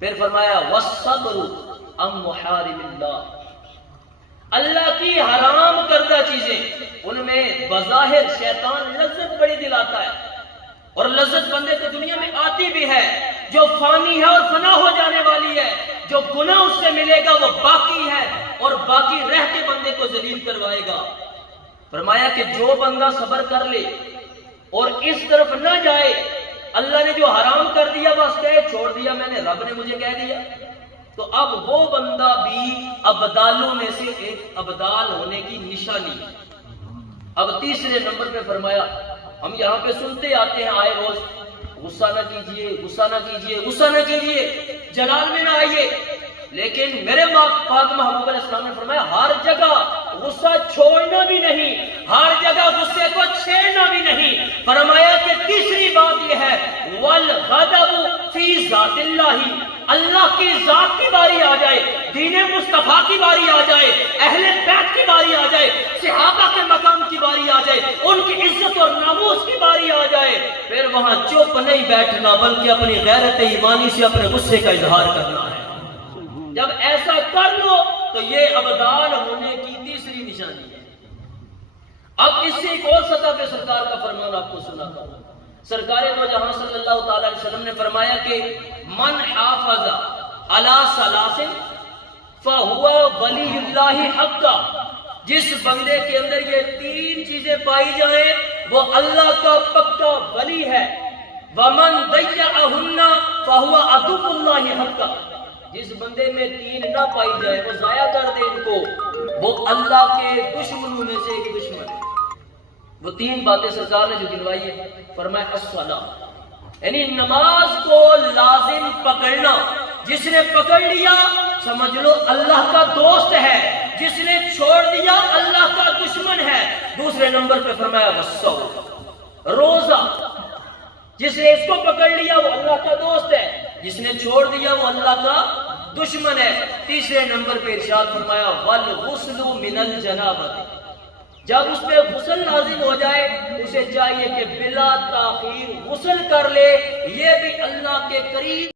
پھر فرمایا والصبر عن محارم اللہ، اللہ کی حرام کردہ چیزیں ان میں بظاہر شیطان لذت بڑی دلاتا ہے، اور لذت بندے کو دنیا میں آتی بھی ہے، جو فانی ہے اور فنا ہو جانے والی ہے، جو گناہ اس سے ملے گا وہ باقی ہے اور باقی رہ کے بندے کو ذلیل کروائے گا۔ فرمایا کہ جو بندہ صبر کر لے اور اس طرف نہ جائے، اللہ نے جو حرام کر دیا بس کہے چھوڑ دیا میں نے، رب نے مجھے کہہ دیا، تو اب وہ بندہ بھی ابدالوں میں سے ایک ابدال ہونے کی نشانی ہے۔ اب تیسرے نمبر پہ فرمایا، ہم یہاں پہ سنتے آتے ہیں آئے روز، غصہ نہ کیجئے، غصہ نہ کیجئے، غصہ نہ کیجئے، جلال میں نہ آئیے، لیکن میرے پاک محبوب علیہ السلام نے فرمایا ہر جگہ غصہ چھوڑنا بھی نہیں، ہر جگہ غصے کو چھیڑنا بھی نہیں۔ فرمایا کہ تیسری بات یہ ہے والغضب فی ذات اللہ، اللہ کی ذات کی باری آ جائے، دین مصطفیٰ کی باری آ جائے، اہل بیت کی باری آ جائے، صحابہ کے مقام کی باری آ جائے، ان کی عزت اور ناموس کی باری آ جائے، پھر وہاں چپ نہیں بیٹھنا بلکہ اپنی غیرت ایمانی سے اپنے غصے کا اظہار کرنا ہے۔ جب ایسا کر لو تو یہ ابدال ہونے کی تیسری نشانی ہے۔ اب اس سے ایک اور سطح پہ سرکار کا فرمان آپ کو سناتا ہوں۔ سرکار دو جہاں صلی اللہ تعالی علیہ وسلم نے فرمایا کہ من حافظ علی ثلاث فہو ولی اللہ حقا، جس بندے کے اندر یہ تین چیزیں پائی جائیں وہ اللہ کا پکا ولی ہے۔ ومن ضیعہن فہو عدو اللہ حقا، جس بندے میں تین نہ پائی جائے وہ ضائع کر دے ان کو، وہ اللہ کے دشمنوں میں سے ایک دشمن ہے۔ وہ تین باتیں سرکار نے جو گنوائی ہے، فرمایا الصلاۃ، یعنی نماز کو لازم پکڑنا، جس نے پکڑ لیا سمجھ لو اللہ کا دوست ہے، جس نے چھوڑ دیا اللہ کا دشمن ہے۔ دوسرے نمبر پہ فرمایا والصوم، روزہ، جس نے اس کو پکڑ لیا وہ اللہ کا دوست ہے، جس نے چھوڑ دیا وہ اللہ کا دشمن ہے۔ تیسرے نمبر پہ ارشاد فرمایا والغسل من الجنابۃ، جب اس پہ غسل لازم ہو جائے اسے چاہیے کہ بلا تاخیر غسل کر لے، یہ بھی اللہ کے قریب